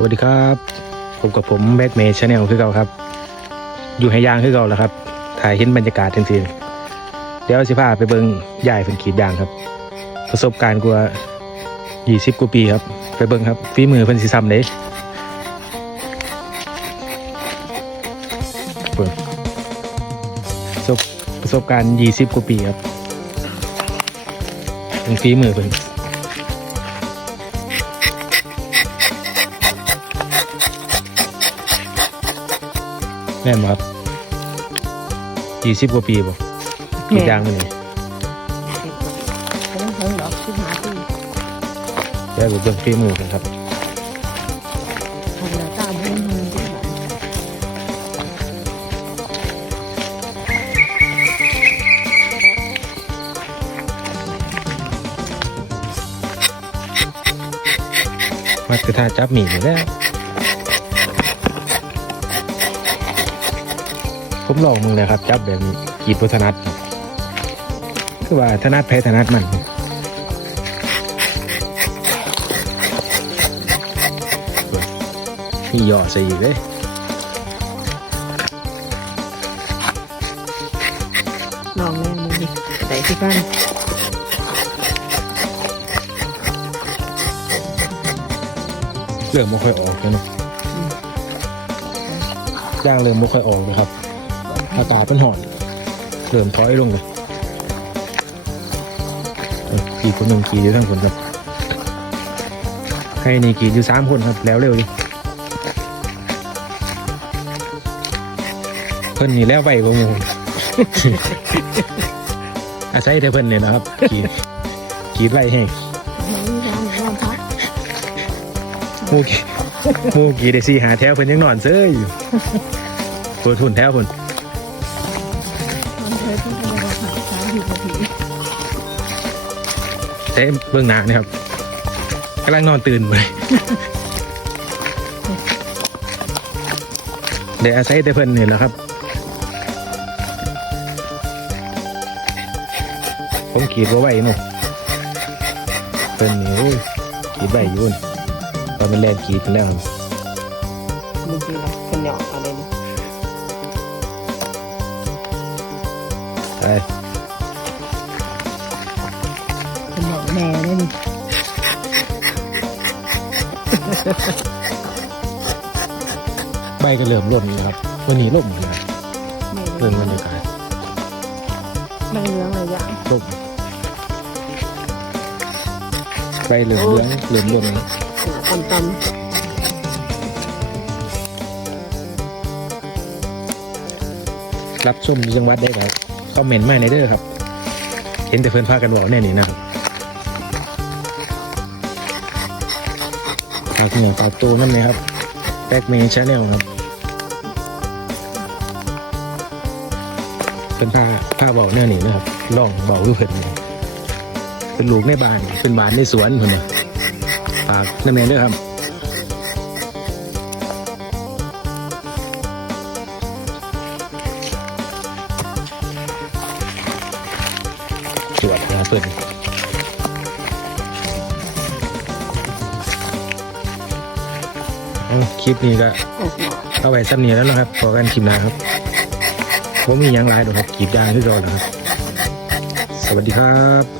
สวัสดีครับผมกับผมแบ็กเมย์ชาแนลคือเก่าครับ อยู่ให้ยางคือเก่าแล้วครับ ถ่ายเห็นบรรยากาศทันทีเดี๋ยวสิพาไปเบิงยายเป็นขีดยางครับ ประสบการณ์กว่า20กว่าปีครับ ไปเบิงครับฝีมือเพิ่นสิซ้ำเด้เบิ่งประสบประสบการณ์20กว่าปีครับเป็นฝีมือเพิ่น แม่นบ่ครับยี่สิบกว่าปีบ่กี่ยางมันนี่ไม่ต้องเพิ่งหรอกสิบห้าปีแล้วเบิ่งฝีมือกันครับทำแล้วตามเพิ่งเพิ่งที่บ้านมัดกระทาจับหมี่นี่แหล้ว ผมลองมึงเลยครับ จับแบบนี้กีบวัฒนัดคือว่าถนัดแพ้ถนัดมันนี่ย่อใส่อีกเลยลองแม่มือดิใส่ที่บ้านเริ่มไม่ค่อยออกแล้วเนาะย่างเริ่มไม่ค่อยออกเลยครับ อากาศเป็นห่อนเริ่มถอยลงเลยเอ้ยกี่คนหนึ่งกี่อยู่ทั้งคนครับให้นี่กี่อยู่สามคนครับ แล้วเร็วดิเพิ่นนี่แล้วไปกว่าหมูอาศัยแต่เพิ่นเนี่ยนะครับกี่กี่ไว้ให้งมูกี่หมูกี่ได้สี่หาแถวเพิ่นยังนอนเซ้ยอยู่เปิดทุนแถวเพิ่น สามสิบนาทีใช้เบื้องหน้านี่ครับกำลังนอนตื่นไปเดี๋ยวอาศัยแต่เพิ่นนี่แหละครับ ผมขีดว่าไหวเนาะเพิ่นนี่โอ้ยขีดไหวอยู่นู่นตอนมันแลนขีดไปแล้วครับบางทีนะคนหยอกอะไรนี่ไป แม่เนี่ยนี่ใบก็เริ่มร่มนี่ครับวันนี้ร่มอยู่นะแม่เรื่องบรรยากาศแม่เลี้ยงอะไรอย่างร่มใบเหลืองเหลืองเหลืองร่มนี่ตำตำรับชมอยู่จังหวัดได้ครับคอมเมนต์มาในเด้อครับ เห็นแต่เพื่อนพากันบอกแน่นี่นะครับ ฝากเหนียวฝากตัวนั่นเลยครับแบ็กเมย์ชาแนลครับ เป็นผ้าผ้าเบาแน่นี่นะครับล่องเบาดูเพิ่นเป็นลูกในบ้าน เป็นบ้านในสวนเพิ่นนะฝากนั่นเองด้วยครับตรวจหาเพิ่น เอาคลิปนี้ก็เอาไว้ซ้ำนี้แล้วนะครับพอกันคลิปหน้าครับผมมียังไลายดอกครับกีบยางที่รอนะครับ สวัสดีครับ